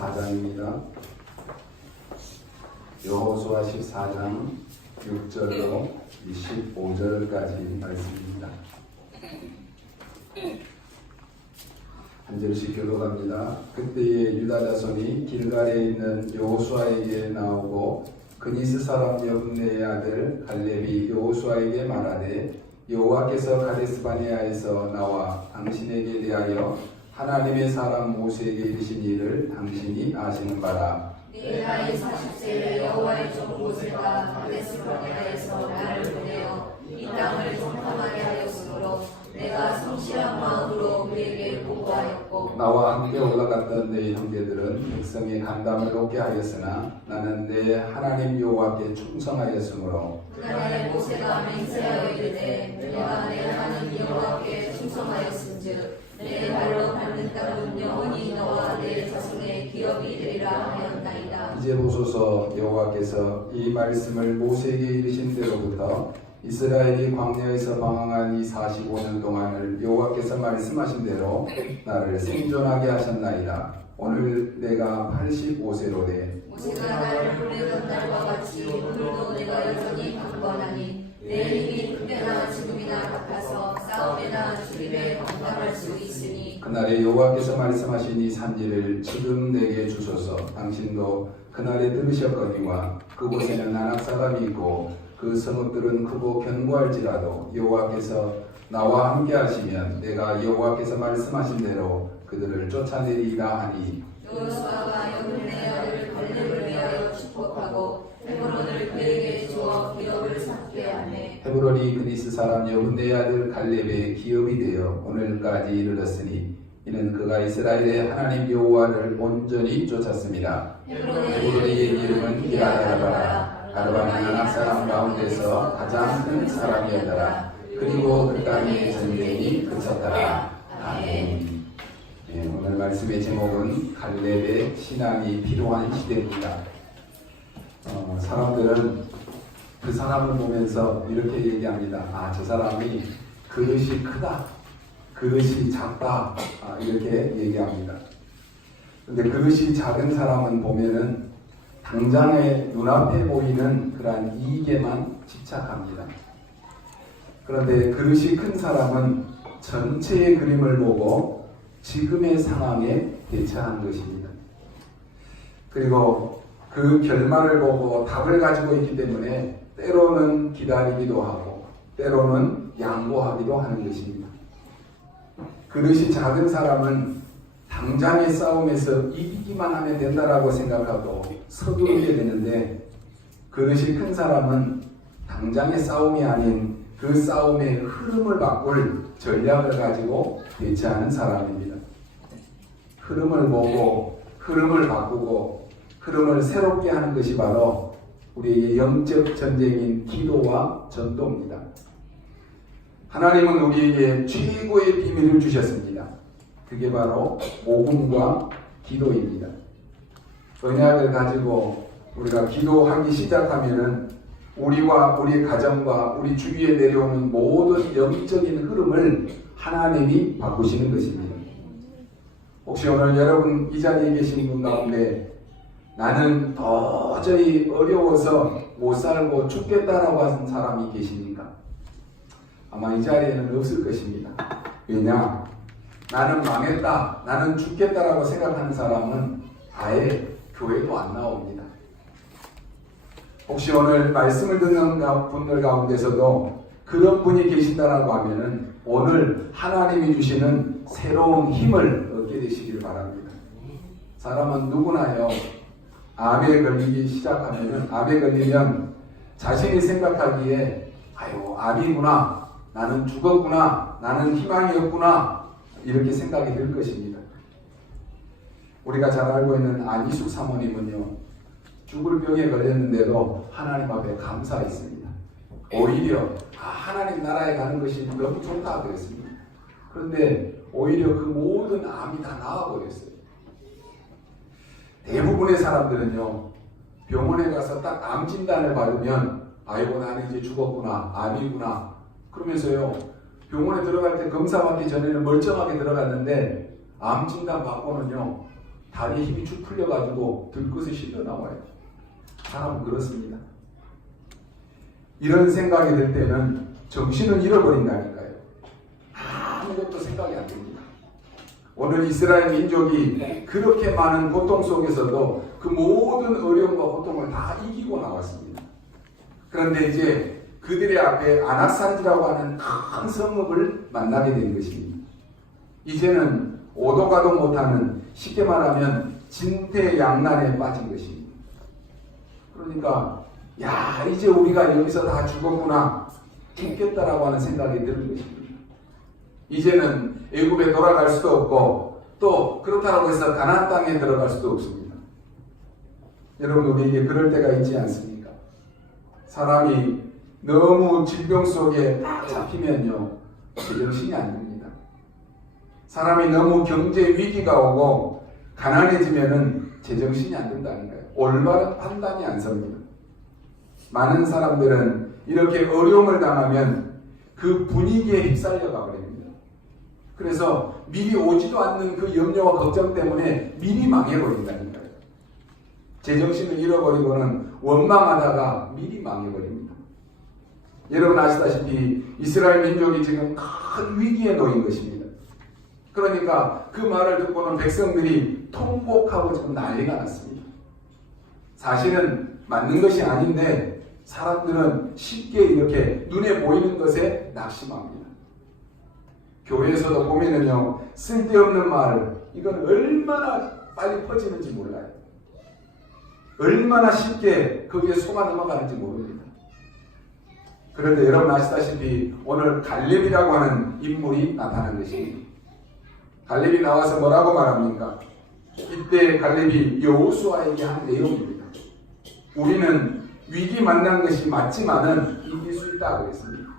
14장입니다. 여호수아 14장 6절로 25절까지 말씀입니다. 한 절씩 교독합니다. 그때에 유다 자손이 길갈에 있는 여호수아에게 나오고 그니스 사람 여분네의 아들 갈렙이 여호수아에게 말하되 여호와께서 가데스바네아에서 나와 당신에게 대하여 하나님의 사람 모세에게 이르신 일을 당신이 아시는 바라. 내 나이 40세에 여호와의 종 모세가 가데스바네아에서 나를 보내어 이 땅을 정탐하게 하였으므로 내가 성실한 마음으로 그에게 보고하였고 나와 함께 올라갔던 내 형제들은 백성의 간담을 높게 하였으나 나는 내 하나님 여호와께 충성하였으므로 그날에 모세가 맹세하여 이르되 내가 내 하나님 여호와께 충성하였은즉 내 발로 밟는 땅은 영원히 너와 내 자손의 기업이 되리라 하였나이다. 이제 보소서 여호와께서 이 말씀을 모세에게 이르신 대로부터 이스라엘이 광야에서 방황한 이 45년 동안을 여호와께서 말씀하신 대로 나를 생존하게 하셨나이다. 오늘 내가 85세로되 모세가 나를 보내던 날과 같이 오늘도 내가 여전히 강건하니 내 힘이 그때나 지금이나 같아서 싸움에나 출입에 감당할 수 있으니 그날에 여호와께서 말씀하신 이 산지를 지금 내게 주소서. 당신도 그날에 들으셨거니와 그곳에는 안악 사람이 있고 그 성읍들은 크고 견고할지라도 여호와께서 나와 함께 하시면 내가 여호와께서 말씀하신 대로 그들을 쫓아내리라 하니 여호수아가 여분네 아들 갈렙을 위하여 축복하고 헤브론을 그에게 주어 기업을 쌓게 하네. 헤브론이 그니스 사람 여분네 아들 갈렙의 기업이 되어 오늘까지 이르렀으니 이는 그가 이스라엘의 하나님 여호와를 온전히 쫓았습니다. 헤브론의 이름은 기라다바라. 가르바는 안악 사람 가운데서 가장 큰 사람이었더라. 그리고 그 땅의 전쟁이 그쳤더라. 아멘. 네, 오늘 말씀의 제목은 갈렙의 신앙이 필요한 시대입니다. 사람들은 그 사람을 보면서 이렇게 얘기합니다. 아, 저 사람이 그릇이 크다, 그릇이 작다, 이렇게 얘기합니다. 근데 그릇이 작은 사람은 보면은 당장의 눈앞에 보이는 그러한 이익에만 집착합니다. 그런데 그릇이 큰 사람은 전체의 그림을 보고 지금의 상황에 대처하는 것입니다. 그리고 그 결말을 보고 답을 가지고 있기 때문에 때로는 기다리기도 하고 때로는 양보하기도 하는 것입니다. 그릇이 작은 사람은 당장의 싸움에서 이기기만 하면 된다라고 생각하고 서두르게 되는데 그릇이 큰 사람은 당장의 싸움이 아닌 그 싸움의 흐름을 바꿀 전략을 가지고 대처하는 사람입니다. 흐름을 보고 흐름을 바꾸고 흐름을 새롭게 하는 것이 바로 우리에게 영적 전쟁인 기도와 전도입니다. 하나님은 우리에게 최고의 비밀을 주셨습니다. 그게 바로 복음과 기도입니다. 언약을 가지고 우리가 기도하기 시작하면은 우리와 우리 가정과 우리 주위에 내려오는 모든 영적인 흐름을 하나님이 바꾸시는 것입니다. 혹시 오늘 여러분 이 자리에 계신 분 가운데 나는 도저히 어려워서 못 살고 죽겠다라고 하는 사람이 계십니까? 아마 이 자리에는 없을 것입니다. 왜냐? 나는 망했다, 나는 죽겠다라고 생각하는 사람은 아예 교회도 안 나옵니다. 혹시 오늘 말씀을 듣는 분들 가운데서도 그런 분이 계신다라고 하면은 오늘 하나님이 주시는 새로운 힘을 얻게 되시길 바랍니다. 사람은 누구나요, 암에 걸리기 시작하면은, 암에 걸리면 자신이 생각하기에 아유, 암이구나, 나는 죽었구나, 나는 희망이 없구나, 이렇게 생각이 들 것입니다. 우리가 잘 알고 있는 안희숙 사모님은요, 죽을 병에 걸렸는데도 하나님 앞에 감사했습니다. 오히려 하나님 나라에 가는 것이 너무 좋다 그랬습니다. 그런데 오히려 그 모든 암이 다 나아버렸어요. 대부분의 사람들은요, 병원에 가서 딱 암 진단을 받으면 아이고 나는 이제 죽었구나, 암이구나 그러면서요, 병원에 들어갈 때 검사 받기 전에는 멀쩡하게 들어갔는데 암 진단 받고는요 다리에 힘이 쭉 풀려가지고 들것이 실려 나와요. 사람은 그렇습니다. 이런 생각이 들 때는 정신을 잃어버린다니까요. 아무것도 생각이 안 됩니다. 오늘 이스라엘 민족이 그렇게 많은 고통 속에서도 그 모든 어려움과 고통을 다 이기고 나왔습니다. 그런데 이제 그들의 앞에 아낙산지라고 하는 큰 성읍을 만나게 된 것입니다. 이제는 오도 가도 못하는, 쉽게 말하면 진퇴양난에 빠진 것입니다. 그러니까 야, 이제 우리가 여기서 다 죽었구나, 죽겠다라고 하는 생각이 드는 것입니다. 이제는 애굽에 돌아갈 수도 없고 또 그렇다고 해서 가나안 땅에 들어갈 수도 없습니다. 여러분, 우리에게 그럴 때가 있지 않습니까? 사람이 너무 질병 속에 딱 잡히면요, 제정신이 안 됩니다. 사람이 너무 경제 위기가 오고 가난해지면은 제정신이 안 된다는 거예요. 올바른 판단이 안 섭니다. 많은 사람들은 이렇게 어려움을 당하면 그 분위기에 휩쓸려가 버립니다. 그래서 미리 오지도 않는 그 염려와 걱정 때문에 미리 망해버린다는 거예요. 제정신을 잃어버리고는 원망하다가 미리 망해버립니다. 여러분 아시다시피 이스라엘 민족이 지금 큰 위기에 놓인 것입니다. 그러니까 그 말을 듣고는 백성들이 통곡하고 지금 난리가 났습니다. 사실은 맞는 것이 아닌데 사람들은 쉽게 이렇게 눈에 보이는 것에 낙심합니다. 교회에서도 보면은요, 쓸데없는 말, 이건 얼마나 빨리 퍼지는지 몰라요. 얼마나 쉽게 거기에 속아 넘어가는지 모릅니다. 그런데 여러분 아시다시피 오늘 갈렙이라고 하는 인물이 나타난 것입니다. 갈렙이 나와서 뭐라고 말합니까? 이때 갈렙이 여호수아에게 한 내용입니다. 우리는 위기 만난 것이 맞지만은 이길 수 있다고 했습니다.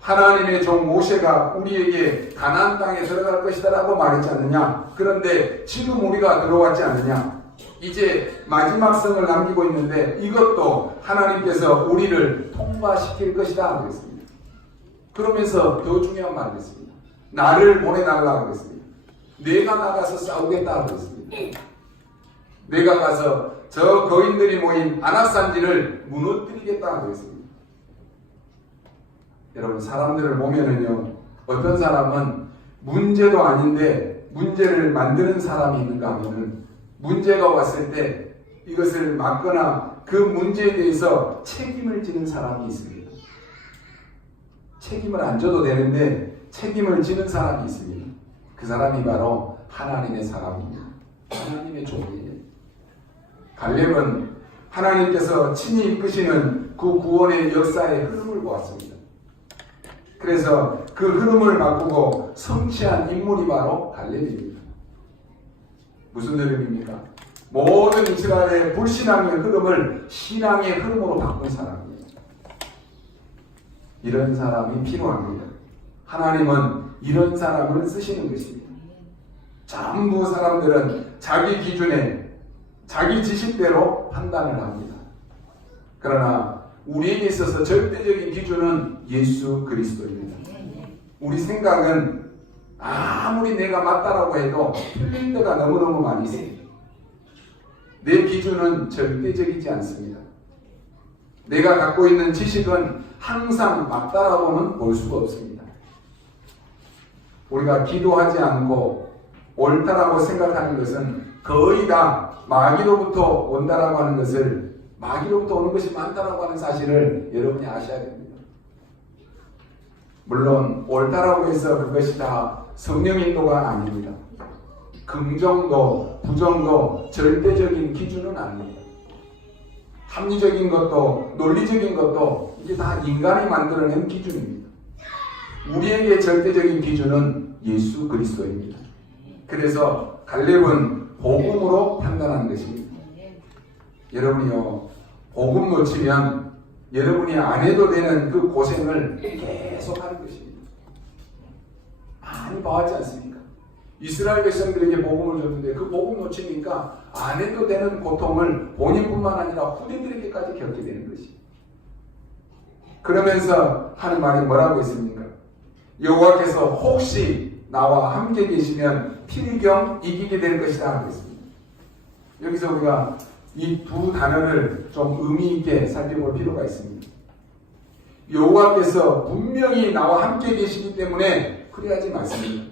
하나님의 종 모세가 우리에게 가나안 땅에 들어갈 것이다라고 말했지 않느냐? 그런데 지금 우리가 들어왔지 않느냐? 이제 마지막 성을 남기고 있는데 이것도 하나님께서 우리를 통과시킬 것이다 그랬습니다. 그러면서 더 중요한 말을 했습니다. 나를 보내달라고 했습니다. 내가 나가서 싸우겠다고 했습니다. 내가 가서 저 거인들이 모인 아낙산지를 무너뜨리겠다고 했습니다. 여러분, 사람들을 보면은요, 어떤 사람은 문제도 아닌데 문제를 만드는 사람이 있는가 하면은 문제가 왔을 때 이것을 막거나 그 문제에 대해서 책임을 지는 사람이 있습니다. 책임을 안 져도 되는데 책임을 지는 사람이 있습니다. 그 사람이 바로 하나님의 사람입니다. 하나님의 종이에요. 갈렙은 하나님께서 친히 이끄시는 그 구원의 역사의 흐름을 보았습니다. 그래서 그 흐름을 바꾸고 성취한 인물이 바로 갈렙입니다. 무슨 흐름입니까? 모든 이스라엘의 불신앙의 흐름을 신앙의 흐름으로 바꾼 사람이에요. 이런 사람이 필요합니다. 하나님은 이런 사람을 쓰시는 것입니다. 전부 사람들은 자기 기준에 자기 지식대로 판단을 합니다. 그러나 우리에게 있어서 절대적인 기준은 예수 그리스도입니다. 우리 생각은 아무리 내가 맞다라고 해도 틀릴 때가 너무너무 많이 있습니다. 내 기준은 절대적이지 않습니다. 내가 갖고 있는 지식은 항상 맞다라고는 볼 수가 없습니다. 우리가 기도하지 않고 옳다라고 생각하는 것은 거의 다 마귀로부터 온다라고 하는 것을, 마귀로부터 오는 것이 많다라고 하는 사실을 여러분이 아셔야 됩니다. 물론 옳다라고 해서 그것이 다 성령의 인도가 아닙니다. 긍정도 부정도 절대적인 기준은 아닙니다. 합리적인 것도 논리적인 것도 이게 다 인간이 만들어낸 기준입니다. 우리에게 절대적인 기준은 예수 그리스도입니다. 그래서 갈렙은 복음으로 판단한 것입니다. 여러분이요, 복음 놓치면 여러분이 안 해도 되는 그 고생을 계속 하는 것입니다. 많이 봐왔지 않습니까? 이스라엘 백성들에게 복음을 줬는데 그 복음 놓치니까 안 해도 되는 고통을 본인뿐만 아니라 후대들에게까지 겪게 되는 것입니다. 그러면서 하는 말이 뭐라고 있습니까? 여호와께서 혹시 나와 함께 계시면 필경 이기게 될 것이다 그랬습니다. 여기서 우리가 이 두 단어를 좀 의미 있게 살펴볼 필요가 있습니다. 여호와께서 분명히 나와 함께 계시기 때문에 그래야지 맞습니다.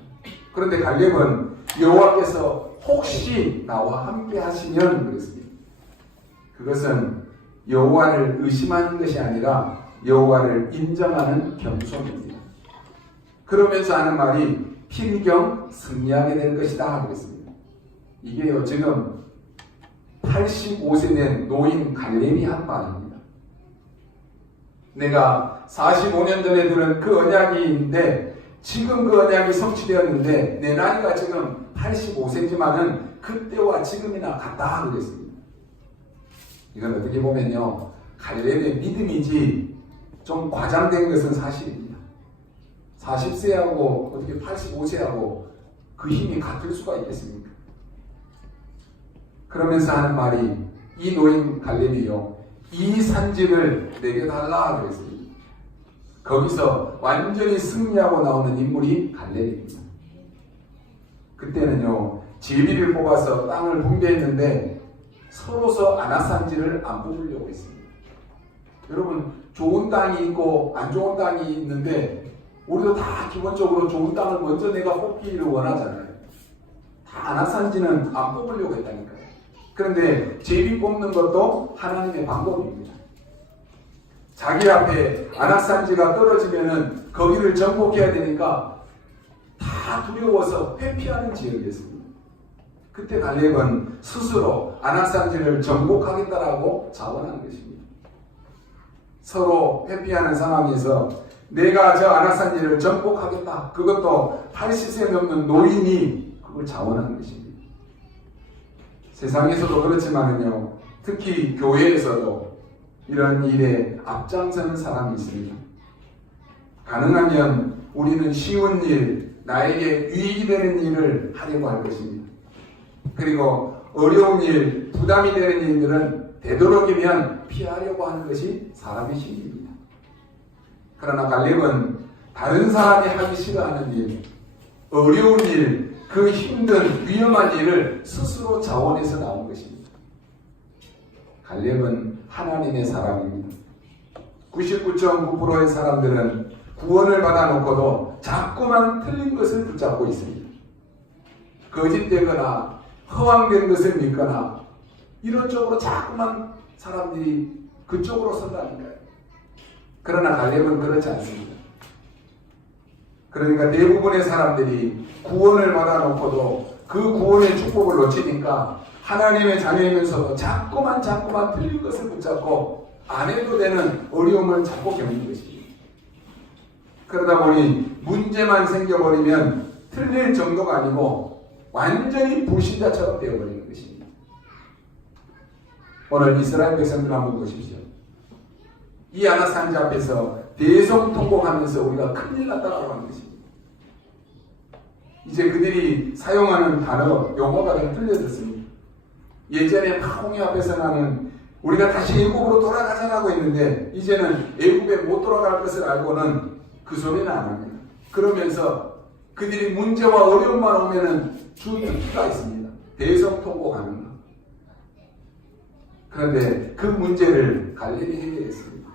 그런데 갈렙은 여호와께서 혹시 나와 함께 하시면 그랬습니다. 그것은 여호와를 의심하는 것이 아니라 여호와를 인정하는 겸손입니다. 그러면서 하는 말이 필경 승리하게 될 것이다 그랬습니다. 이게요, 지금 85세 된 노인 갈렙이 한 말입니다. 내가 45년 전에 들은 그 언약이 있는데 지금 그 언약이 성취되었는데 내 나이가 지금 85세지만은 그때와 지금이나 같다 그랬습니다. 이건 어떻게 보면요, 갈렙의 믿음이지 좀 과장된 것은 사실입니다. 40세하고 어떻게 85세하고 그 힘이 같을 수가 있겠습니까? 그러면서 하는 말이 이 노인 갈렙이요, 이 산지를 내게 달라 그랬습니다. 거기서 완전히 승리하고 나오는 인물이 갈렙입니다. 그때는요, 제비를 뽑아서 땅을 분배했는데 서로서 아낙산지를 안 뽑으려고 했습니다. 여러분, 좋은 땅이 있고 안 좋은 땅이 있는데 우리도 다 기본적으로 좋은 땅을 먼저 내가 뽑기를 원하잖아요. 다 아낙산지는 안 뽑으려고 했다니까요. 그런데 제비 뽑는 것도 하나님의 방법입니다. 자기 앞에 아낙산지가 떨어지면은 거기를 정복해야 되니까 다 두려워서 회피하는 지역이었습니다. 그때 갈렙은 스스로 아낙산지를 정복하겠다라고 자원한 것입니다. 서로 회피하는 상황에서 내가 저 아낙산지를 정복하겠다, 그것도 80세 넘는 노인이 그걸 자원하는 것입니다. 세상에서도 그렇지만은요, 특히 교회에서도 이런 일에 앞장서는 사람이 있습니다. 가능하면 우리는 쉬운 일, 나에게 유익이 되는 일을 하려고 할 것입니다. 그리고 어려운 일, 부담이 되는 일들은 되도록이면 피하려고 하는 것이 사람의 심리입니다. 그러나 갈렙은 다른 사람이 하기 싫어하는 일, 어려운 일, 그 힘든 위험한 일을 스스로 자원해서 나온 것입니다. 갈렙은 하나님의 사람입니다. 99.9%의 사람들은 구원을 받아놓고도 자꾸만 틀린 것을 붙잡고 있습니다. 거짓되거나 허황된 것을 믿거나 이런 쪽으로 자꾸만 사람들이 그쪽으로 선다니까요. 그러나 갈렙은 그렇지 않습니다. 그러니까 대부분의 사람들이 구원을 받아놓고도 그 구원의 축복을 놓치니까 하나님의 자녀이면서도 자꾸만 틀린 것을 붙잡고 안 해도 되는 어려움을 자꾸 겪는 것입니다. 그러다 보니 문제만 생겨버리면 틀릴 정도가 아니고 완전히 불신자처럼 되어버리는 것입니다. 오늘 이스라엘 백성들 한번 보십시오. 이 아낙산지 앞에서 대성통곡하면서 우리가 큰일 났다고 하는 것입니다. 이제 그들이 사용하는 단어, 용어가 좀 틀려졌습니다. 예전에 홍해 앞에서 나는 우리가 다시 애굽으로 돌아가자라고 했는데 이제는 애굽에 못 돌아갈 것을 알고는 그 소리는 안 합니다. 그러면서 그들이 문제와 어려움만 오면은 주 특기가 있습니다. 대성통곡하는 것. 그런데 그 문제를 갈렙이 해결했습니다.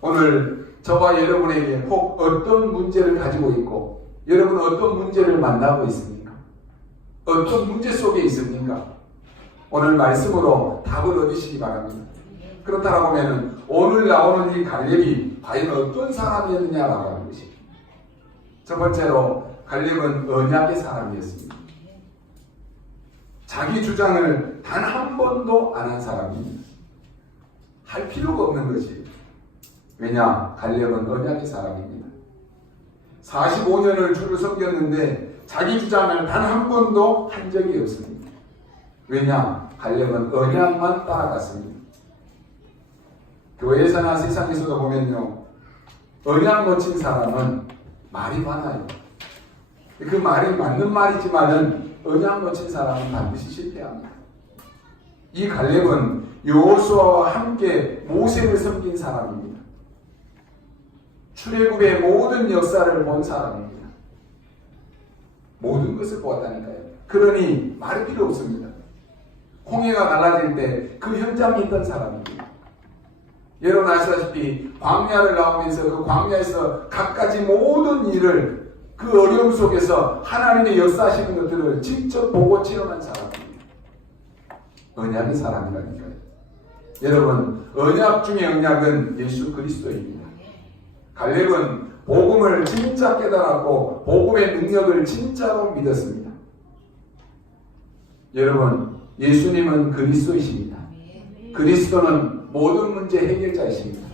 오늘 저와 여러분에게 혹 어떤 문제를 가지고 있고 여러분은 어떤 문제를 만나고 있습니까? 어떤 문제 속에 있습니까? 오늘 말씀으로 답을 얻으시기 바랍니다. 그렇다고 하면 오늘 나오는 이 갈렙이 과연 어떤 사람이었느냐라고 하는 것입니다. 첫 번째로 갈렙은 언약의 사람이었습니다. 자기 주장을 단 한 번도 안 한 사람입니다. 할 필요가 없는 것이. 왜냐? 갈렙은 언약의 사람입니다. 45년을 주를 섬겼는데 자기 주장을 단 한 번도 한 적이 없습니다. 왜냐? 갈렙은 언약만 따라갔습니다. 교회에서나 세상에서도 보면요, 언약 놓친 사람은 말이 많아요. 그 말이 맞는 말이지만은 언약 놓친 사람은 반드시 실패합니다. 이 갈렙은 여호수아와 함께 모세를 섬긴 사람입니다. 출애굽의 모든 역사를 본 사람입니다. 모든 것을 보았다니까요. 그러니 말이 필요 없습니다. 홍해가 갈라질 때 그 현장에 있던 사람입니다. 여러분 아시다시피 광야를 나오면서 그 광야에서 갖가지 모든 일을 그 어려움 속에서 하나님의 역사하시는 것들을 직접 보고 체험한 사람입니다. 언약의 사람이라니까요. 여러분, 언약 중에 언약은 예수 그리스도입니다. 갈렙은 복음을 진짜 깨달았고 복음의 능력을 진짜로 믿었습니다. 여러분, 예수님은 그리스도이십니다. 그리스도는 모든 문제 해결자이십니다.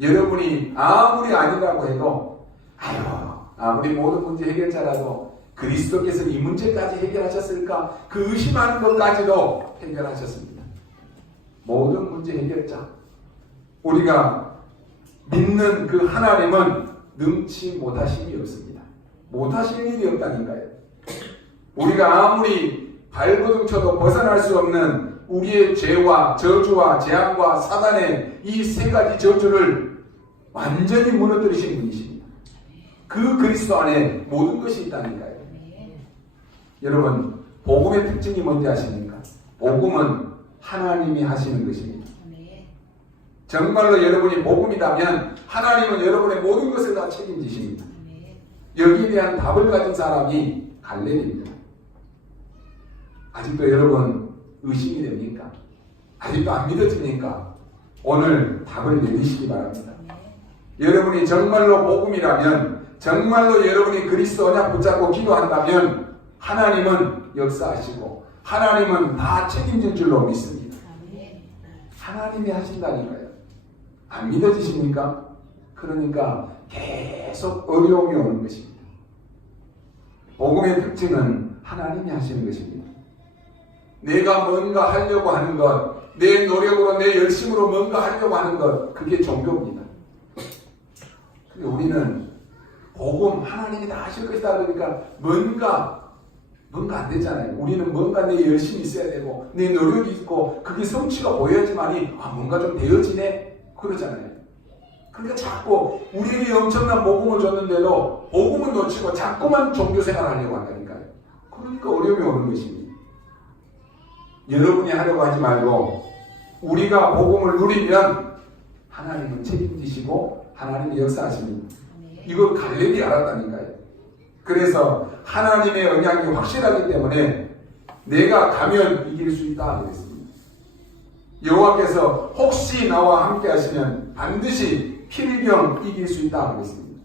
여러분이 아무리 아니라고 해도 아무리 모든 문제 해결자라도 그리스도께서 이 문제까지 해결하셨을까? 그 의심하는 것까지도 해결하셨습니다. 모든 문제 해결자. 우리가 믿는 그 하나님은 능치 못하신 일이 없습니다. 못하실 일이 없다니까요. 우리가 아무리 발버둥 쳐도 벗어날 수 없는 우리의 죄와 저주와 재앙과 사단의 이 세 가지 저주를 완전히 무너뜨리신 분이십니다. 그 그리스도 안에 모든 것이 있다니까요. 여러분, 복음의 특징이 뭔지 아십니까? 복음은 하나님이 하시는 것입니다. 정말로 여러분이 복음이라면 하나님은 여러분의 모든 것을 다 책임지십니다. 여기에 대한 답을 가진 사람이 갈렙입니다. 아직도 여러분 의심이 됩니까? 아직도 안 믿어집니까? 오늘 답을 내리시기 바랍니다. 여러분이 정말로 복음이라면, 정말로 여러분이 그리스도 언약 붙잡고 기도한다면 하나님은 역사하시고 하나님은 다 책임질 줄로 믿습니다. 하나님이 하신다니까요. 안 믿어지십니까? 그러니까 계속 어려움이 오는 것입니다. 복음의 특징은 하나님이 하시는 것입니다. 내가 뭔가 하려고 하는 것, 내 노력으로 내 열심으로 뭔가 하려고 하는 것, 그게 종교입니다. 근데 우리는 복음 하나님이 다 하실 것이다 그러니까 뭔가 안 되잖아요. 우리는 뭔가 내 열심이 있어야 되고 내 노력이 있고 그게 성취가 보여야지만이 뭔가 좀 되어지네 그러잖아요. 그러니까 자꾸 우리에게 엄청난 복음을 줬는데도 복음은 놓치고 자꾸만 종교생활 하려고 한다니까요. 그러니까 어려움이 오는 것입니다. 여러분이 하려고 하지 말고 우리가 복음을 누리면 하나님은 책임지시고 하나님이 역사하십니다. 이걸 갈렙이 알았다니까요. 그래서 하나님의 언약이 확실하기 때문에 내가 가면 이길 수 있다 그랬습니다. 여호와께서 혹시 나와 함께 하시면 반드시 필경 이길 수 있다 그랬습니다.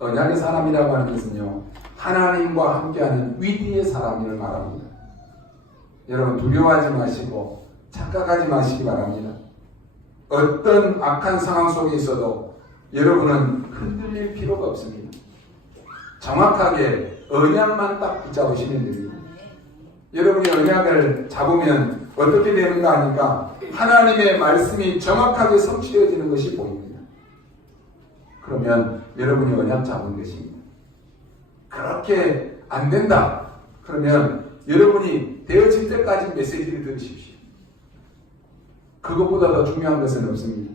언약의 사람이라고 하는 것은요, 하나님과 함께하는 위대의 사람을 말합니다. 여러분 두려워하지 마시고 착각하지 마시기 바랍니다. 어떤 악한 상황 속에 있어도 여러분은 흔들릴 필요가 없습니다. 정확하게 언약만 딱 붙잡으시면 됩니다. 여러분이 언약을 잡으면 어떻게 되는가 하니까 하나님의 말씀이 정확하게 성취되어지는 것이 보입니다. 그러면 여러분이 언약 잡은 것입니다. 그렇게 안 된다. 그러면 여러분이 되어질 때까지 메시지를 들으십시오. 그것보다 더 중요한 것은 없습니다.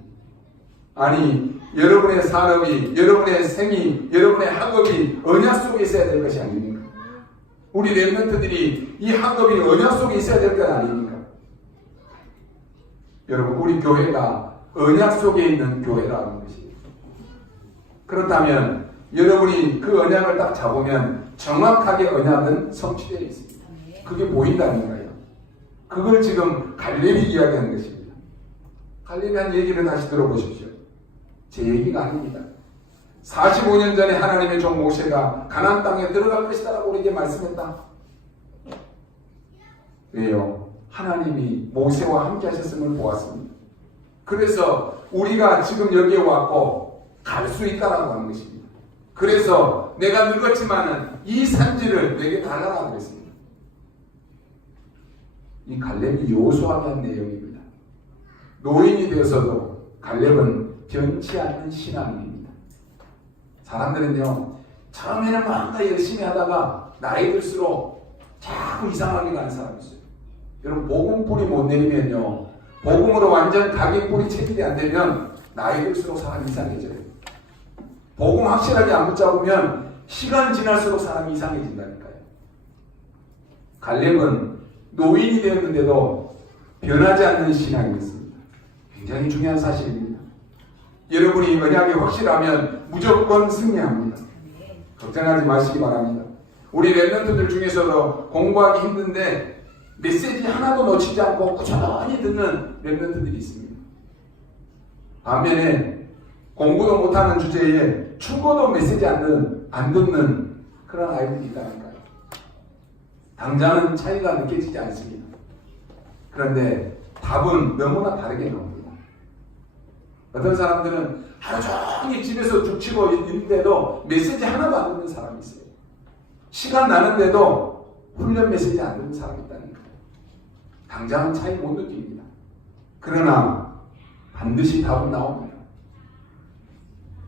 아니, 여러분의 산업이, 여러분의 생이, 여러분의 학업이 언약 속에 있어야 될 것이 아닙니까? 우리 렘넌트들이 이 학업이 언약 속에 있어야 될 것 아닙니까? 여러분, 우리 교회가 언약 속에 있는 교회라는 것이에요. 그렇다면 여러분이 그 언약을 딱 잡으면 정확하게 언약은 성취되어 있습니다. 그게 보인다는 거예요. 그걸 지금 갈렙이 이야기하는 것입니다. 갈렙이 한 얘기를 다시 들어보십시오. 제 얘기가 아닙니다. 45년 전에 하나님의 종 모세가 가나안 땅에 들어갈 것이다 라고 우리에게 말씀했다. 왜요? 하나님이 모세와 함께 하셨음을 보았습니다. 그래서 우리가 지금 여기에 왔고 갈 수 있다라고 하는 것입니다. 그래서 내가 늙었지만은 이 산지를 내게 달라고 그랬습니다. 이 갈렙이 요소하게 한 내용입니다. 노인이 되어서도 갈렙은 변치 않는 신앙입니다. 사람들은요, 처음에는 뭔가 열심히 하다가 나이 들수록 자꾸 이상하게 가는 사람이 있어요. 여러분, 복음 뿌리 못 내리면요, 복음으로 완전 각인 뿌리 체질이 안 되면 나이 들수록 사람이 이상해져요. 복음 확실하게 안 붙잡으면 시간 지날수록 사람이 이상해진다니까요. 갈렙은 노인이 되었는데도 변하지 않는 신앙이었습니다. 굉장히 중요한 사실입니다. 여러분이 언약이 확실하면 무조건 승리합니다. 걱정하지 마시기 바랍니다. 우리 랩런트들 중에서도 공부하기 힘든데 메시지 하나도 놓치지 않고 꾸준히 듣는 랩런트들이 있습니다. 반면에 공부도 못하는 주제에 충고도 메시지 안 듣는 그런 아이들이 있다니까요. 당장은 차이가 느껴지지 않습니다. 그런데 답은 너무나 다르게 나옵니다. 어떤 사람들은 하루 종일 집에서 죽치고 있는데도 메시지 하나도 안 듣는 사람이 있어요. 시간 나는데도 훈련 메시지 안 듣는 사람이 있다니까요. 당장은 차이 못 느낍니다. 그러나 반드시 답은 나옵니다.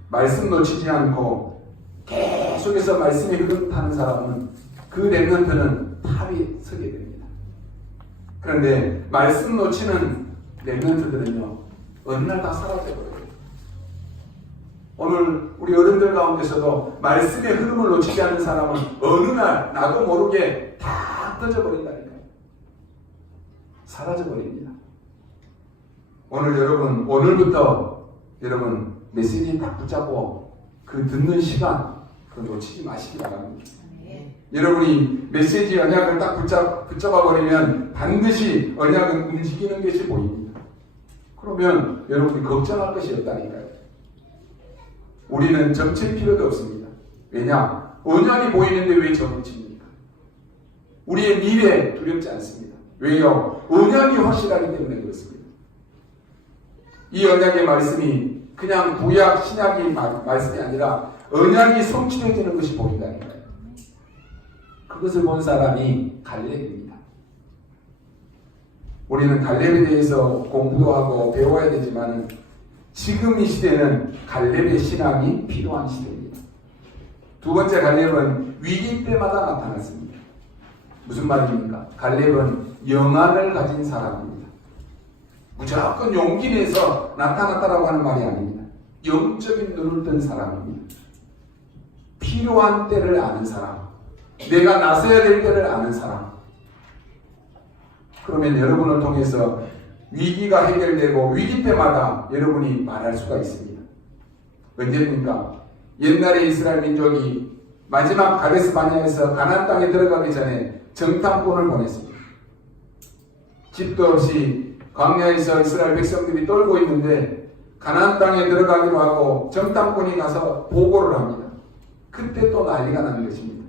말씀 놓치지 않고 계속해서 말씀이 흐름타는 사람은 그 랩런트는 탑이 서게 됩니다. 그런데 말씀 놓치는 랩런트들은요, 어느 날 다 사라져버려요. 오늘 우리 어른들 가운데서도 말씀의 흐름을 놓치지 않는 사람은 어느 날 나도 모르게 다 떠져버린다니까요. 사라져버립니다. 오늘부터 여러분 메시지 딱 붙잡고 그 듣는 시간 그거 놓치지 마시기 바랍니다. 여러분이 메시지 언약을 딱 붙잡아 버리면 반드시 언약은 움직이는 것이 보입니다. 그러면 여러분이 걱정할 것이 없다니까요. 우리는 점칠 필요도 없습니다. 왜냐? 언약이 보이는데 왜 점칩니까? 우리의 미래 두렵지 않습니다. 왜요? 언약이 확실하기 때문에 그렇습니다. 이 언약의 말씀이 그냥 구약, 신약의 말씀이 아니라 언약이 성취되어지는 것이 보인다니까요. 그것을 본 사람이 갈렙입니다. 우리는 갈렙에 대해서 공부도 하고 배워야 되지만 지금 이 시대는 갈렙의 신앙이 필요한 시대입니다. 두 번째 갈렙은 위기 때마다 나타났습니다. 무슨 말입니까? 갈렙은 영안을 가진 사람입니다. 무조건 용기 내서 나타났다라고 하는 말이 아닙니다. 영적인 눈을 뜬 사람입니다. 필요한 때를 아는 사람, 내가 나서야 될 때를 아는 사람. 그러면 여러분을 통해서 위기가 해결되고 위기 때마다 여러분이 말할 수가 있습니다. 언제입니까? 옛날에 이스라엘 민족이 마지막 가데스 바네아에서 가나안 땅에 들어가기 전에 정탐꾼을 보냈습니다. 집도 없이 광야에서 이스라엘 백성들이 떨고 있는데 가나안 땅에 들어가기로 하고 정탐꾼이 가서 보고를 합니다. 그때 또 난리가 나는 것입니다.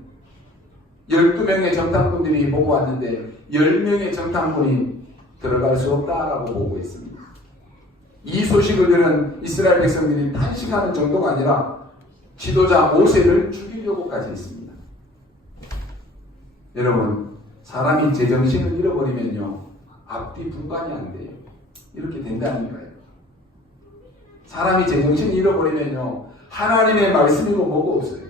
12명의 정탐꾼들이 보고 왔는데 10명의 정탐꾼이 들어갈 수 없다라고 보고했습니다. 이 소식을 들은 이스라엘 백성들이 탄식하는 정도가 아니라 지도자 모세를 죽이려고까지 했습니다. 여러분, 사람이 제정신을 잃어버리면요, 앞뒤 분간이 안 돼요. 이렇게 된다는 거예요. 사람이 제정신을 잃어버리면요, 하나님의 말씀이고 뭐고 없어요.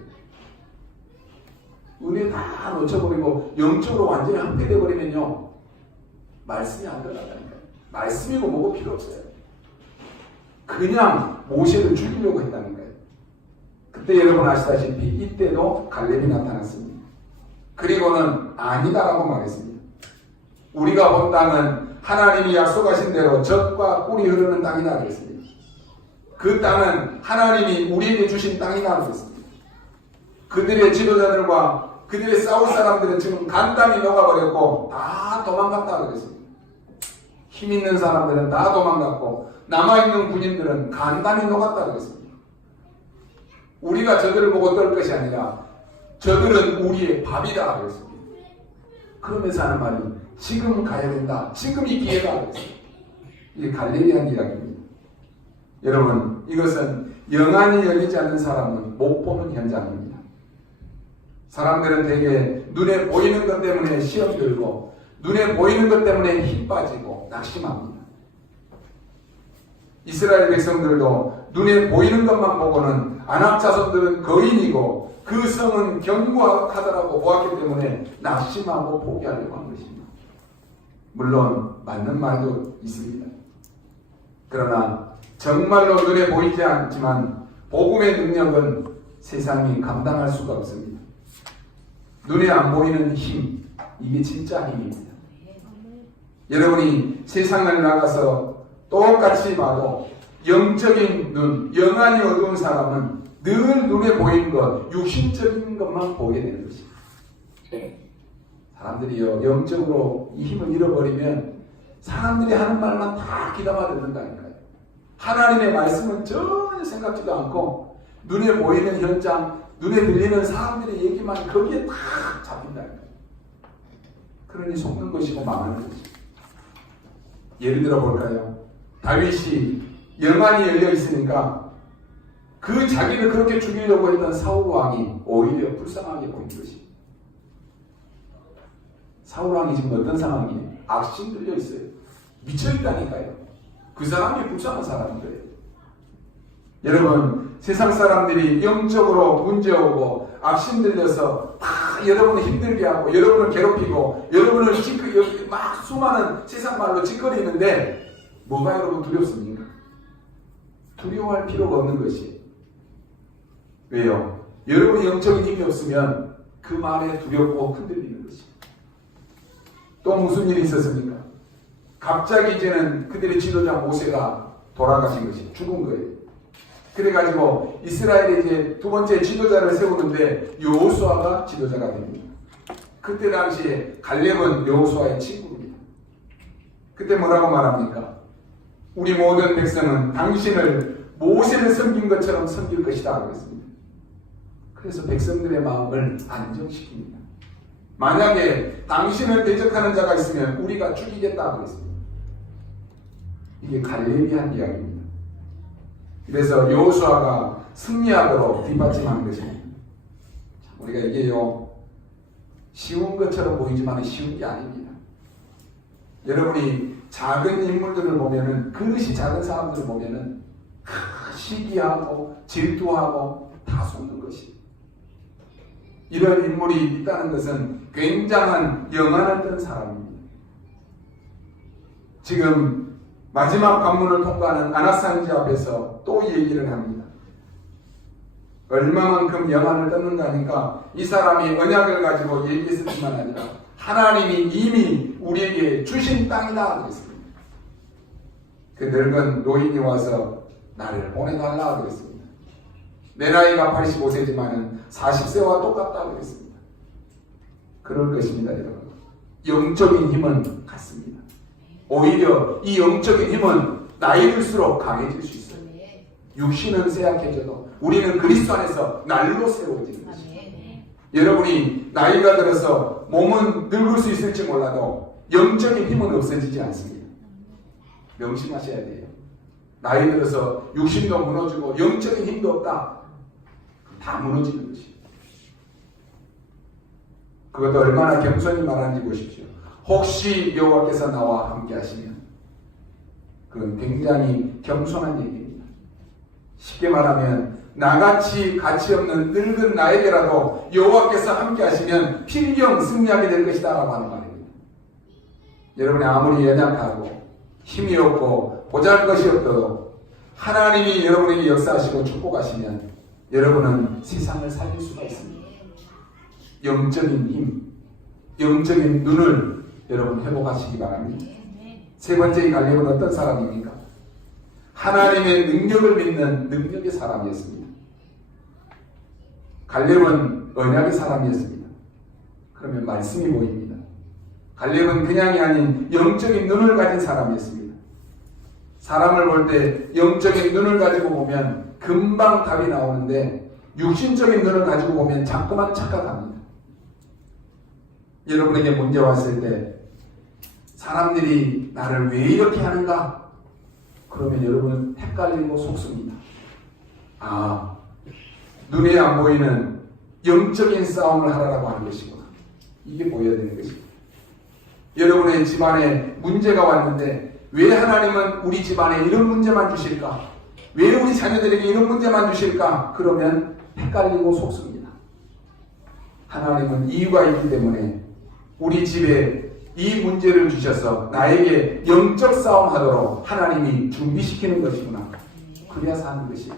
은혜 다 놓쳐버리고 영적으로 완전히 함께되어버리면요, 말씀이 안 들어간다니까요. 말씀이고 뭐고 필요 없어요. 그냥 모세를 죽이려고 했다는 거예요. 그때 여러분 아시다시피 이때도 갈렙이 나타났습니다. 그리고는 아니다라고 말했습니다. 우리가 본 땅은 하나님이 약속하신 대로 젖과 꿀이 흐르는 땅이다 그랬습니다. 그 땅은 하나님이 우리에게 주신 땅이다 그랬습니다. 그들의 지도자들과 그들의 싸울 사람들은 지금 간담이 녹아버렸고 다 도망갔다 그랬습니다. 힘 있는 사람들은 다 도망갔고 남아있는 군인들은 간담이 녹았다 그랬습니다. 우리가 저들을 보고 떨 것이 아니라 저들은 우리의 밥이다 그랬습니다. 그러면서 하는 말이 지금 가야 된다. 지금이 기회다 그랬습니다. 이게 갈렙이 한 이야기입니다. 여러분, 이것은 영안이 열리지 않는 사람은 못 보는 현장입니다. 사람들은 되게 눈에 보이는 것 때문에 시험 들고 눈에 보이는 것 때문에 힘 빠지고 낙심합니다. 이스라엘 백성들도 눈에 보이는 것만 보고는 아낙 자손들은 거인이고 그 성은 견고하다라고 보았기 때문에 낙심하고 포기하려고 한 것입니다. 물론 맞는 말도 있습니다. 그러나 정말로 눈에 보이지 않지만 복음의 능력은 세상이 감당할 수가 없습니다. 눈에 안 보이는 힘, 이게 진짜 힘입니다. 여러분이 세상을 나가서 똑같이 봐도 영적인 눈, 영안이 어두운 사람은 늘 눈에 보이는 것, 육신적인 것만 보게 되는 것입니다. 사람들이요, 영적으로 이 힘을 잃어버리면 사람들이 하는 말만 다 귀담아 듣는다니까요. 하나님의 말씀은 전혀 생각지도 않고 눈에 보이는 현장, 눈에 들리는 사람들의 얘기만 거기에 다 잡힌다니까요. 그러니 속는 것이고 망하는 것이죠. 예를 들어 볼까요? 다윗이 영안이 열려 있으니까 그 자기를 그렇게 죽이려고 했던 사울 왕이 오히려 불쌍하게 보인 것입니다. 사울 왕이 지금 어떤 상황이에요? 악신 들려 있어요. 미쳐있다니까요. 그 사람이 불쌍한 사람인 거예요. 여러분, 세상 사람들이 영적으로 문제오고 악신 들려서 다 여러분을 힘들게 하고 여러분을 괴롭히고 여러분을 막 수많은 세상 말로 짓거리는데 뭐가 여러분 두렵습니까? 두려워할 필요가 없는 것이. 왜요? 여러분이 영적인 힘이 없으면 그 말에 두렵고 흔들리는 것이. 또 무슨 일이 있었습니까? 갑자기 이제는 그들의 지도자 모세가 돌아가신 것이 죽은 거예요. 그래가지고 이스라엘이 이제 두 번째 지도자를 세우는데 여호수아가 지도자가 됩니다. 그때 당시에 갈렙은 여호수아의 친구입니다. 그때 뭐라고 말합니까? 우리 모든 백성은 당신을 모세를 섬긴 것처럼 섬길 것이다 그랬습니다. 그래서 백성들의 마음을 안정시킵니다. 만약에 당신을 대적하는 자가 있으면 우리가 죽이겠다 그랬습니다. 이게 갈렙이 한 이야기입니다. 그래서 여호수아가 승리하도록 뒷받침하는 것입니다. 우리가 이게요, 쉬운 것처럼 보이지만 쉬운 게 아닙니다. 여러분이 작은 인물들을 보면은, 그릇이 작은 사람들을 보면은 시기하고 질투하고 다 속는 것이. 이런 인물이 있다는 것은 굉장한 영안을 뜬 사람입니다. 지금 마지막 관문을 통과하는 아나상지 앞에서 또 얘기를 합니다. 얼마만큼 영안을 떴는가 하니까 이 사람이 언약을 가지고 얘기했을 뿐만 아니라 하나님이 이미 우리에게 주신 땅이다 그랬습니다. 그 늙은 노인이 와서 나를 보내달라 그랬습니다. 내 나이가 85세지만 40세와 똑같다 그랬습니다. 그럴 것입니다, 여러분. 영적인 힘은 같습니다. 오히려 이 영적인 힘은 나이 들수록 강해질 수 있어요. 육신은 쇠약해져도 우리는 그리스도 안에서 날로 새로워지는 것입니다. 여러분이 나이가 들어서 몸은 늙을 수 있을지 몰라도 영적인 힘은 없어지지 않습니다. 명심하셔야 돼요. 나이 들어서 육신도 무너지고 영적인 힘도 없다. 다 무너지는 것입니다. 그것도 얼마나 겸손히 말하는지 보십시오. 혹시 여호와께서 나와 함께 하시면, 그건 굉장히 겸손한 얘기입니다. 쉽게 말하면 나같이 가치 없는 늙은 나에게라도 여호와께서 함께 하시면 필경 승리하게 될 것이다 라고 하는 말입니다. 여러분이 아무리 연약하고 힘이 없고 보잘것이 없어도 하나님이 여러분에게 역사하시고 축복하시면 여러분은 세상을 살릴 수가 있습니다. 영적인 힘, 영적인 눈을 여러분 회복하시기 바랍니다. 세 번째, 이 갈렙은 어떤 사람입니까? 하나님의 능력을 믿는 능력의 사람이었습니다. 갈렙은 언약의 사람이었습니다. 그러면 말씀이 보입니다. 갈렙은 그냥이 아닌 영적인 눈을 가진 사람이었습니다. 사람을 볼 때 영적인 눈을 가지고 보면 금방 답이 나오는데 육신적인 눈을 가지고 보면 자꾸만 착각합니다. 여러분에게 문제 왔을 때 사람들이 나를 왜 이렇게 하는가? 그러면 여러분은 헷갈리고 속습니다. 아, 눈에 안 보이는 영적인 싸움을 하라고 하는 것이구나. 이게 보여야 되는 것입니다. 여러분의 집안에 문제가 왔는데 왜 하나님은 우리 집안에 이런 문제만 주실까? 왜 우리 자녀들에게 이런 문제만 주실까? 그러면 헷갈리고 속습니다. 하나님은 이유가 있기 때문에 우리 집에 이 문제를 주셔서 나에게 영적 싸움 하도록 하나님이 준비시키는 것이구나. 그래야 사는 것이.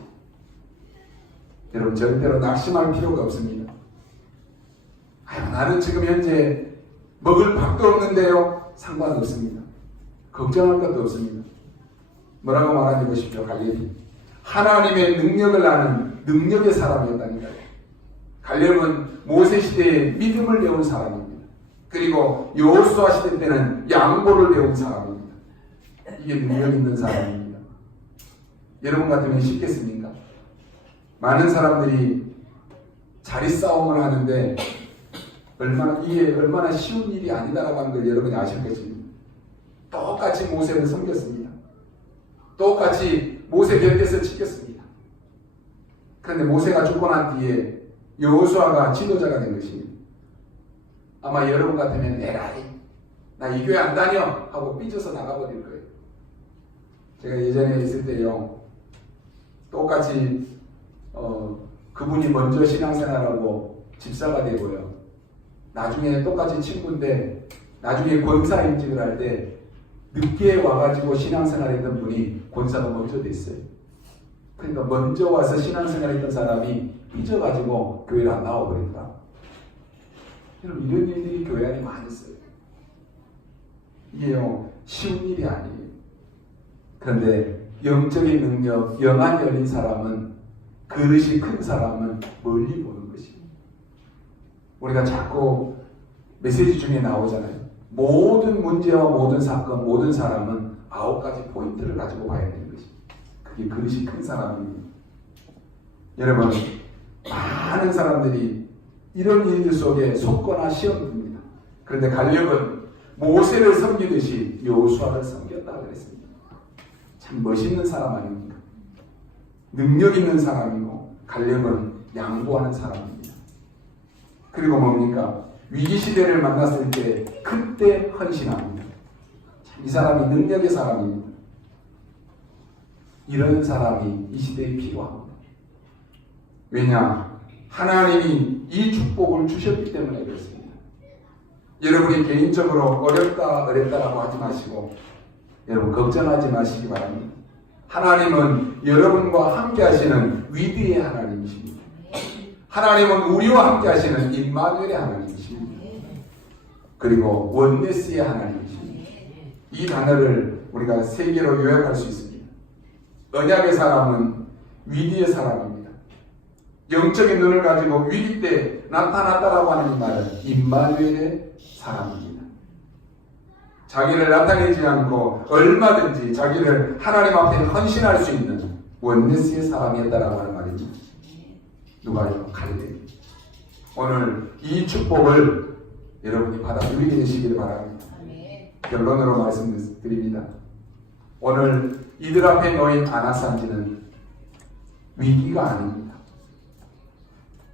여러분 절대로 낙심할 필요가 없습니다. 아유, 나는 지금 현재 먹을 밥도 없는데요. 상관없습니다. 걱정할 것도 없습니다. 뭐라고 말하는지 보십시오. 갈렙이 하나님의 능력을 아는 능력의 사람이었다니까요. 갈렙은 모세 시대에 믿음을 배운 사람입니다. 그리고 여호수아 시대 때는 양보를 배운 사람입니다. 이게 능력 있는 사람입니다. 여러분 같으면 쉽겠습니까? 많은 사람들이 자리 싸움을 하는데 이게 얼마나 쉬운 일이 아니다라고 하는 걸 여러분이 아실 것입니다. 똑같이 모세를 섬겼습니다. 똑같이 모세 곁에서 지켰습니다. 그런데 모세가 죽고 난 뒤에 여호수아가 지도자가 된 것입니다. 아마 여러분 같으면 에라이 나 이 교회 안 다녀 하고 삐져서 나가버릴 거예요. 제가 예전에 있을 때요 똑같이 그분이 먼저 신앙생활하고 집사가 되고요 나중에 똑같이 친구인데 나중에 권사 임직을 할 때 늦게 와가지고 신앙생활했던 분이 권사가 먼저 됐어요. 그러니까 먼저 와서 신앙생활했던 사람이 삐져가지고 교회를 안 나와버린다. 여러분 이런 일들이 교회 안에 많이 있어요. 이게요 쉬운 일이 아니에요. 그런데 영적인 능력, 영안이 열린 사람은 그릇이 큰 사람은 멀리 보는 것입니다. 우리가 자꾸 메시지 중에 나오잖아요. 모든 문제와 모든 사건, 모든 사람은 9가지 포인트를 가지고 봐야 되는 것입니다. 그게 그릇이 큰 사람입니다. 여러분 많은 사람들이 이런 일들 속에 속거나 시험됩니다. 그런데 갈렙은 모세를 섬기듯이 여호수아를 섬겼다 그랬습니다. 참 멋있는 사람 아닙니까? 능력 있는 사람이고 갈렙은 양보하는 사람입니다. 그리고 뭡니까? 위기시대를 만났을 때 그때 헌신합니다. 이 사람이 능력의 사람입니다. 이런 사람이 이 시대에 필요합니다. 왜냐? 하나님이 이 축복을 주셨기 때문에 그렇습니다. 여러분이 개인적으로 어렵다라고 하지 마시고 여러분 걱정하지 마시기 바랍니다. 하나님은 여러분과 함께 하시는 위대의 하나님이십니다. 하나님은 우리와 함께 하시는 임마누엘의 하나님이십니다. 그리고 원네스의 하나님이십니다. 이 단어를 우리가 세 개로 요약할 수 있습니다. 언약의 사람은 위대의 사람입니다. 영적인 눈을 가지고 위기 때 나타났다라고 하는 이 말은 임마누엘의 사람입니다. 자기를 나타내지 않고 얼마든지 자기를 하나님 앞에 헌신할 수 있는 원네스의 사람이었다라고 하는 말이죠. 누가요? 갈렙. 오늘 이 축복을 여러분이 받아 누리게 되시길 바랍니다. 결론으로 말씀드립니다. 오늘 이들 앞에 놓인 아나산지는 위기가 아닙니다.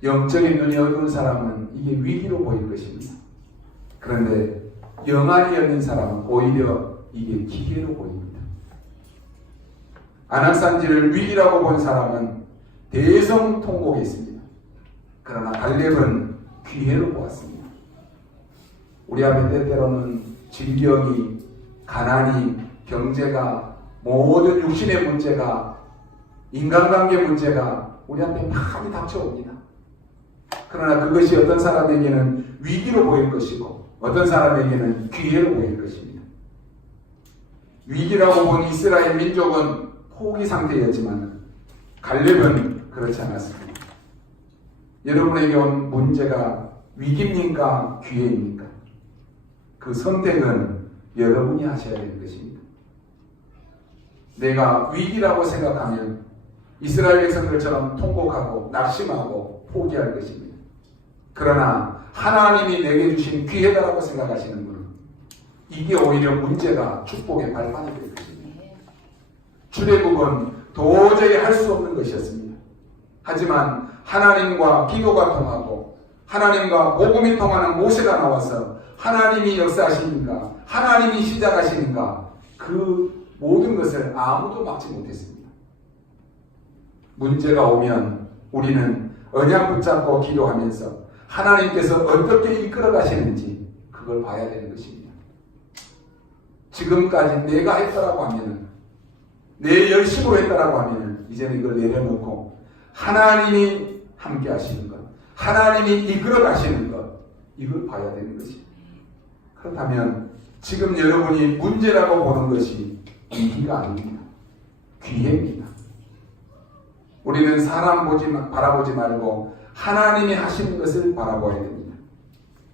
영적인 눈이 어두운 사람은 이게 위기로 보일 것입니다. 그런데 영안이 열린 사람은 오히려 이게 기회로 보입니다. 아나산지를 위기라고 본 사람은 대성통곡했습니다. 그러나 갈렙은 기회로 보았습니다. 우리 앞에 때때로는 질병이, 가난이, 경제가, 모든 육신의 문제가, 인간관계 문제가 우리 앞에 많이 닥쳐옵니다. 그러나 그것이 어떤 사람에게는 위기로 보일 것이고 어떤 사람에게는 기회로 보일 것입니다. 위기라고 본 이스라엘 민족은 포기 상태였지만 갈렙은 그렇지 않았습니다. 여러분에게 온 문제가 위기입니까? 기회입니까? 그 선택은 여러분이 하셔야 되는 것입니다. 내가 위기라고 생각하면 이스라엘 백성들처럼 통곡하고 낙심하고 포기할 것입니다. 그러나 하나님이 내게 주신 기회다라고 생각하시는 분은 이게 오히려 문제가 축복의 발판이 될 것입니다. 출애굽은 도저히 할 수 없는 것이었습니다. 하지만 하나님과 기도가 통하고 하나님과 복음이 통하는 모세가 나와서 하나님이 역사하시니까 하나님이 시작하시니까 그 모든 것을 아무도 막지 못했습니다. 문제가 오면 우리는 언약 붙잡고 기도하면서 하나님께서 어떻게 이끌어 가시는지 그걸 봐야 되는 것입니다. 지금까지 내가 했다라고 하면은 내 열심으로 했다라고 하면은 이제는 이걸 내려놓고 하나님이 함께 하시는 것, 하나님이 이끌어 가시는 것, 이걸 봐야 되는 것입니다. 그렇다면 지금 여러분이 문제라고 보는 것이 위기가 아닙니다. 기회입니다. 우리는 사람 바라보지 말고 하나님이 하시는 것을 바라봐야 됩니다.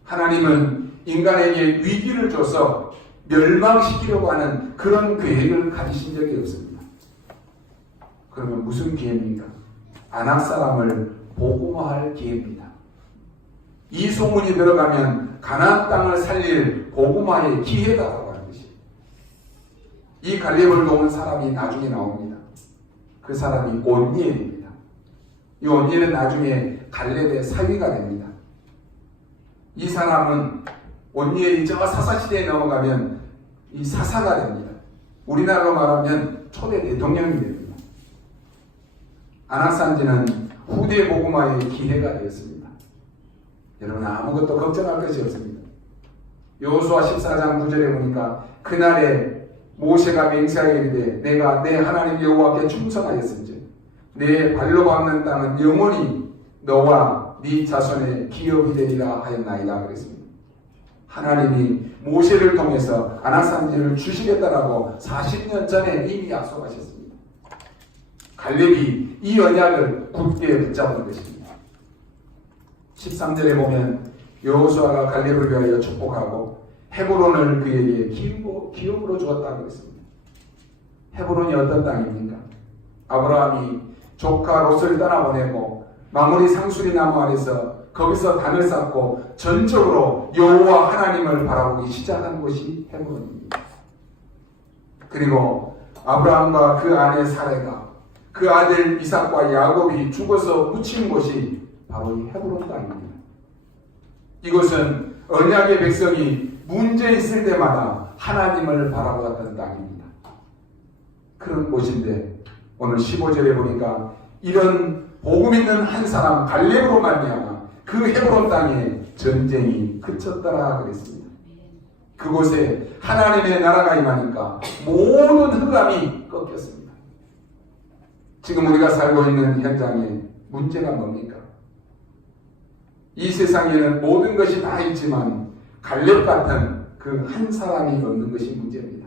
하나님은 인간에게 위기를 줘서 멸망시키려고 하는 그런 계획을 가지신 적이 없습니다. 그러면 무슨 기회입니까? 안악 사람을 복음화할 기회입니다. 이 소문이 들어가면 가나안 땅을 살릴 복음화의 기회다라고 하는 것입니다. 이 갈렙을 도운 사람이 나중에 나옵니다. 그 사람이 온니엘입니다. 이 온니엘은 나중에 갈렙의 사위가 됩니다. 이 사람은 온니엘이 저 사사시대에 넘어가면 이 사사가 됩니다. 우리나라로 말하면 초대 대통령이 됩니다. 안악산지는 후대 복음화의 기회가 되었습니다. 여러분 아무것도 걱정할 것이 없습니다. 여호수아 14장 9절에 보니까 그날에 모세가 맹세하게 이르되 내가 내 하나님 여호와께 충성하였은즉 내 발로 밟는 땅은 영원히 너와 네 자손의 기업이 되리라 하였나이다 그랬습니다. 하나님이 모세를 통해서 안악산지를 주시겠다라고 40년 전에 이미 약속하셨습니다. 갈렙이 이 언약을 굳게 붙잡은 것입니다. 13절에 보면 여호수아가 갈렙을 위하여 축복하고 헤브론을 그에게 기업으로 주었다고 했습니다. 헤브론이 어떤 땅입니까? 아브라함이 조카 롯을 떠나보내고 마무리 상수리 나무 아래서 거기서 단을 쌓고 전적으로 여호와 하나님을 바라보기 시작한 곳이 헤브론입니다. 그리고 아브라함과 그 아내 사레가 그 아들 이삭과 야곱이 죽어서 묻힌 곳이 바로 이 헤브론 땅입니다. 이곳은 언약의 백성이 문제 있을 때마다 하나님을 바라보았던 땅입니다. 그런 곳인데 오늘 15절에 보니까 이런 복음 있는 한 사람 갈렙으로 말미암아 그 헤브론 땅에 전쟁이 그쳤더라 그랬습니다. 그곳에 하나님의 나라가 임하니까 모든 흑암이 꺾였습니다. 지금 우리가 살고 있는 현장에 문제가 뭡니까? 이 세상에는 모든 것이 다 있지만 갈렙 같은 그 한 사람이 없는 것이 문제입니다.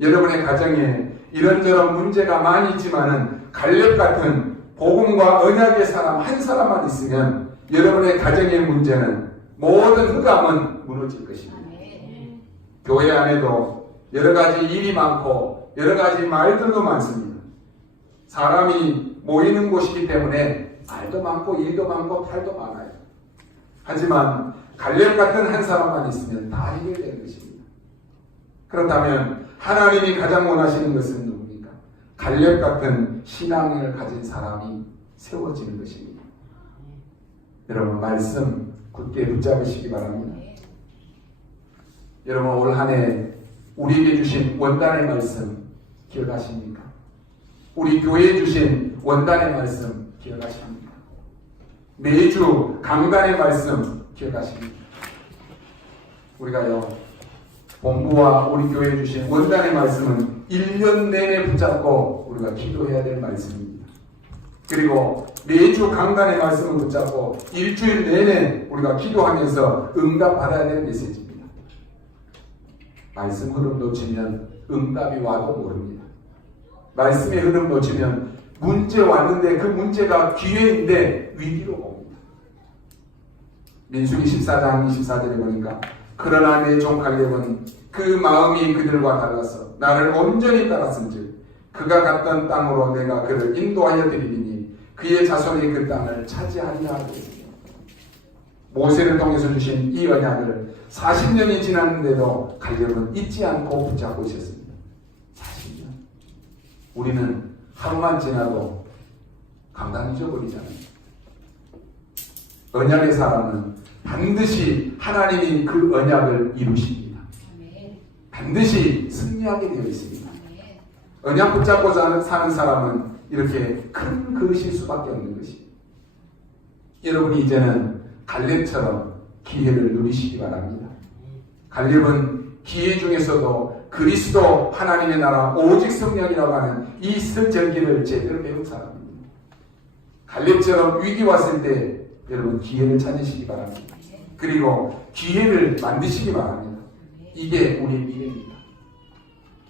여러분의 가정에 이런저런 문제가 많이 있지만은 갈렙 같은 복음과 언약의 사람 한 사람만 있으면 여러분의 가정의 문제는 모든 흑암은 무너질 것입니다. 교회 안에도 여러 가지 일이 많고 여러 가지 말들도 많습니다. 사람이 모이는 곳이기 때문에 말도 많고 일도 많고 탈도 많아요. 하지만 갈렙 같은 한 사람만 있으면 다 해결되는 것입니다. 그렇다면 하나님이 가장 원하시는 것은 누굽니까? 갈렙 같은 신앙을 가진 사람이 세워지는 것입니다. 여러분 말씀 굳게 붙잡으시기 바랍니다. 여러분 올 한 해 우리에게 주신 원단의 말씀 기억하십니까? 우리 교회에 주신 원단의 말씀 기억하십니까? 매주 강단의 말씀 기억하십니까? 우리가요 본부와 우리 교회에 주신 원단의 말씀은 1년 내내 붙잡고 우리가 기도해야 될 말씀입니다. 그리고 매주 강단의 말씀을 붙잡고 일주일 내내 우리가 기도하면서 응답받아야 될 메시지입니다. 말씀 흐름 놓치면 응답이 와도 모릅니다. 말씀의 흐름 놓치면 문제 왔는데 그 문제가 기회인데 위기로 봅니다. 민수기 14장 24절에 보니까 그러나 내 종 갈렙은 그 마음이 그들과 달라서 나를 온전히 따랐은즉 그가 갔던 땅으로 내가 그를 인도하여 드리리니 그의 자손이 그 땅을 차지하리라 하였습니다. 모세를 통해서 주신 이 언약을 40년이 지났는데도 갈렙은 잊지 않고 붙잡고 있었습니다. 40년. 우리는 하루만 지나도 감당 잊어버리잖아요. 언약의 사람은 반드시 하나님이 그 언약을 이루십니다. 반드시 승리하게 되어 있습니다. 언약 붙잡고 사는 사람은 이렇게 큰 그릇일 수밖에 없는 것입니다. 여러분이 이제는 갈렙처럼 기회를 누리시기 바랍니다. 갈렙은 기회 중에서도 그리스도 하나님의 나라 오직 성령이라고 하는 이 설전기를 제대로 배운 사람입니다. 갈렙처럼 위기 왔을 때 여러분 기회를 찾으시기 바랍니다. 그리고 기회를 만드시기 바랍니다. 이게 우리의 미래입니다.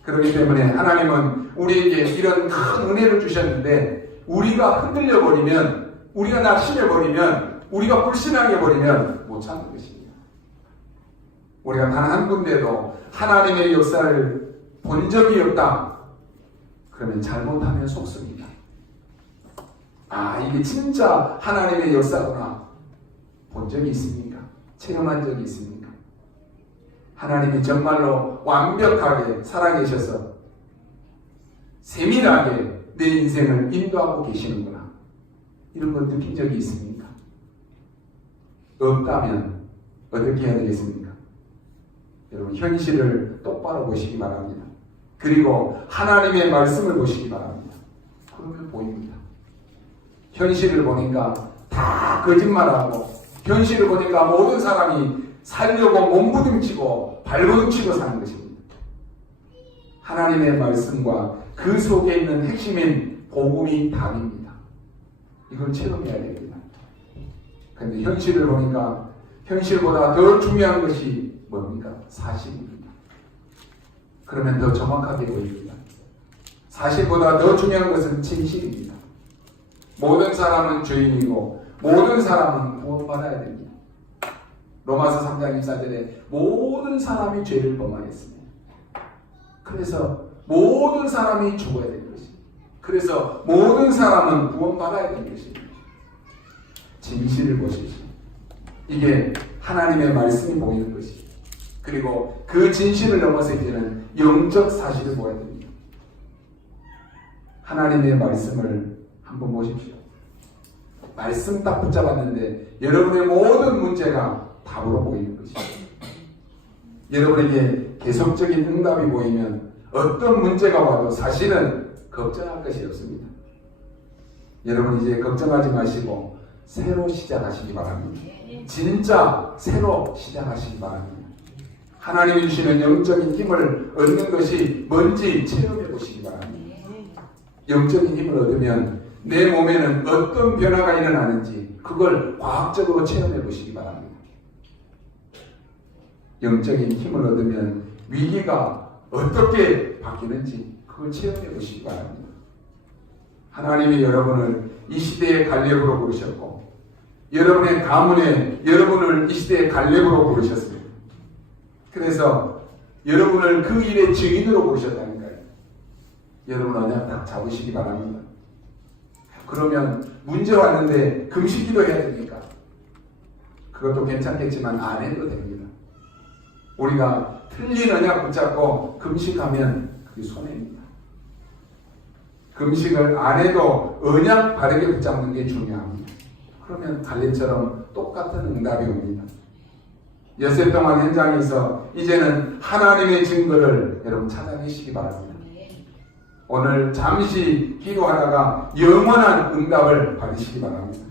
그렇기 때문에 하나님은 우리에게 이런 큰 은혜를 주셨는데 우리가 흔들려 버리면, 우리가 낙심해 버리면, 우리가 불신하게 버리면 못 참는 것입니다. 우리가 단 한 군데도 하나님의 역사를 본 적이 없다. 그러면 잘못하면 속습니다. 아, 이게 진짜 하나님의 역사구나. 본 적이 있습니까? 체험한 적이 있습니까? 하나님이 정말로 완벽하게 살아계셔서 세밀하게 내 인생을 인도하고 계시는구나. 이런 걸 느낀 적이 있습니까? 없다면 어떻게 해야 되겠습니까? 여러분, 현실을 똑바로 보시기 바랍니다. 그리고 하나님의 말씀을 보시기 바랍니다. 그러면 보입니다. 현실을 보니까 다 거짓말하고, 현실을 보니까 모든 사람이 살려고 몸부림치고 발버둥치고 사는 것입니다. 하나님의 말씀과 그 속에 있는 핵심인 복음이 답입니다. 이걸 체험해야 됩니다. 그런데 현실을 보니까 현실보다 더 중요한 것이 뭡니까? 사실입니다. 그러면 더 정확하게 보입니다. 사실보다 더 중요한 것은 진실입니다. 모든 사람은 죄인이고 모든 사람은 구원받아야 됩니다. 로마서 3장 24절에 모든 사람이 죄를 범하였습니다. 그래서 모든 사람이 죽어야 되는 것입니다. 그래서 모든 사람은 구원받아야 되는 것입니다. 진실을 보십시오. 이게 하나님의 말씀이 보이는 것입니다. 그리고 그 진실을 넘어서 이제는 영적 사실을 보아야 됩니다. 하나님의 말씀을 한번 보십시오. 말씀 딱 붙잡았는데 여러분의 모든 문제가 답으로 보이는 것입니다. 여러분에게 계속적인 응답이 보이면 어떤 문제가 와도 사실은 걱정할 것이 없습니다. 여러분 이제 걱정하지 마시고 새로 시작하시기 바랍니다. 진짜 새로 시작하시기 바랍니다. 하나님이 주시는 영적인 힘을 얻는 것이 뭔지 체험해 보시기 바랍니다. 영적인 힘을 얻으면 내 몸에는 어떤 변화가 일어나는지 그걸 과학적으로 체험해 보시기 바랍니다. 영적인 힘을 얻으면 위기가 어떻게 바뀌는지 그걸 체험해 보시기 바랍니다. 하나님이 여러분을 이 시대의 갈렙으로 부르셨고 여러분의 가문에 여러분을 이 시대의 갈렙으로 부르셨습니다. 그래서 여러분을 그 일의 증인으로 부르셨다니까요. 여러분 언약 딱 잡으시기 바랍니다. 그러면 문제 왔는데 금식기도 해야 됩니까? 그것도 괜찮겠지만 안 해도 됩니다. 우리가 틀린 언약 붙잡고 금식하면 그게 손해입니다. 금식을 안 해도 언약 바르게 붙잡는 게 중요합니다. 그러면 갈렙처럼 똑같은 응답이 옵니다. 엿새 동안 현장에서 이제는 하나님의 증거를 여러분 찾아내시기 바랍니다. 오늘 잠시 기도하다가 영원한 응답을 받으시기 바랍니다.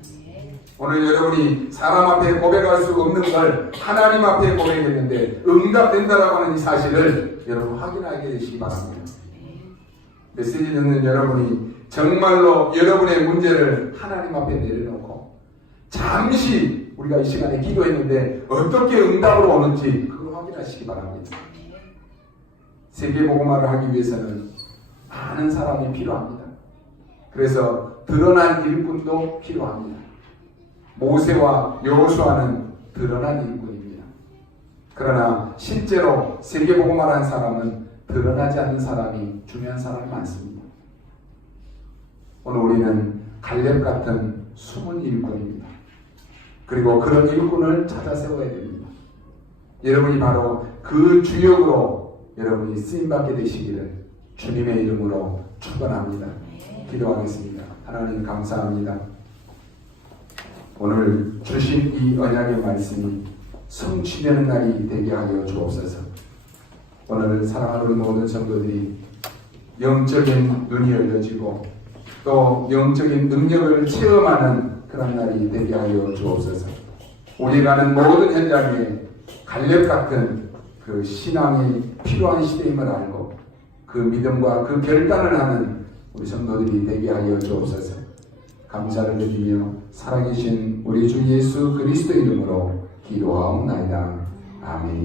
오늘 여러분이 사람 앞에 고백할 수 없는 걸 하나님 앞에 고백했는데 응답된다라고 하는 이 사실을 여러분 확인하게 되시기 바랍니다. 메시지 듣는 여러분이 정말로 여러분의 문제를 하나님 앞에 내려놓고 잠시 우리가 이 시간에 기도했는데 어떻게 응답으로 오는지 그걸 확인하시기 바랍니다. 세계복음화를 하기 위해서는 많은 사람이 필요합니다. 그래서 드러난 일꾼도 필요합니다. 모세와 여호수아는 드러난 일꾼입니다. 그러나 실제로 세계복음화를 한 사람은 드러나지 않는 사람이 중요한 사람이 많습니다. 오늘 우리는 갈렙 같은 숨은 일꾼입니다. 그리고 그런 일꾼을 찾아 세워야 됩니다. 여러분이 바로 그 주역으로 여러분이 쓰임받게 되시기를 주님의 이름으로 축원합니다. 기도하겠습니다. 하나님 감사합니다. 오늘 주신 이 언약의 말씀이 성취되는 날이 되게 하여 주옵소서. 오늘 사랑하는 모든 성도들이 영적인 눈이 열려지고 또 영적인 능력을 체험하는 그런 날이 되게 하여 주옵소서. 우리가 가는 모든 현장에 갈렙 같은 그 신앙이 필요한 시대임을 알고 그 믿음과 그 결단을 하는 우리 성도들이 되게 하여 주옵소서. 감사를 드리며 살아계신 우리 주 예수 그리스도 이름으로 기도하옵나이다. 아멘.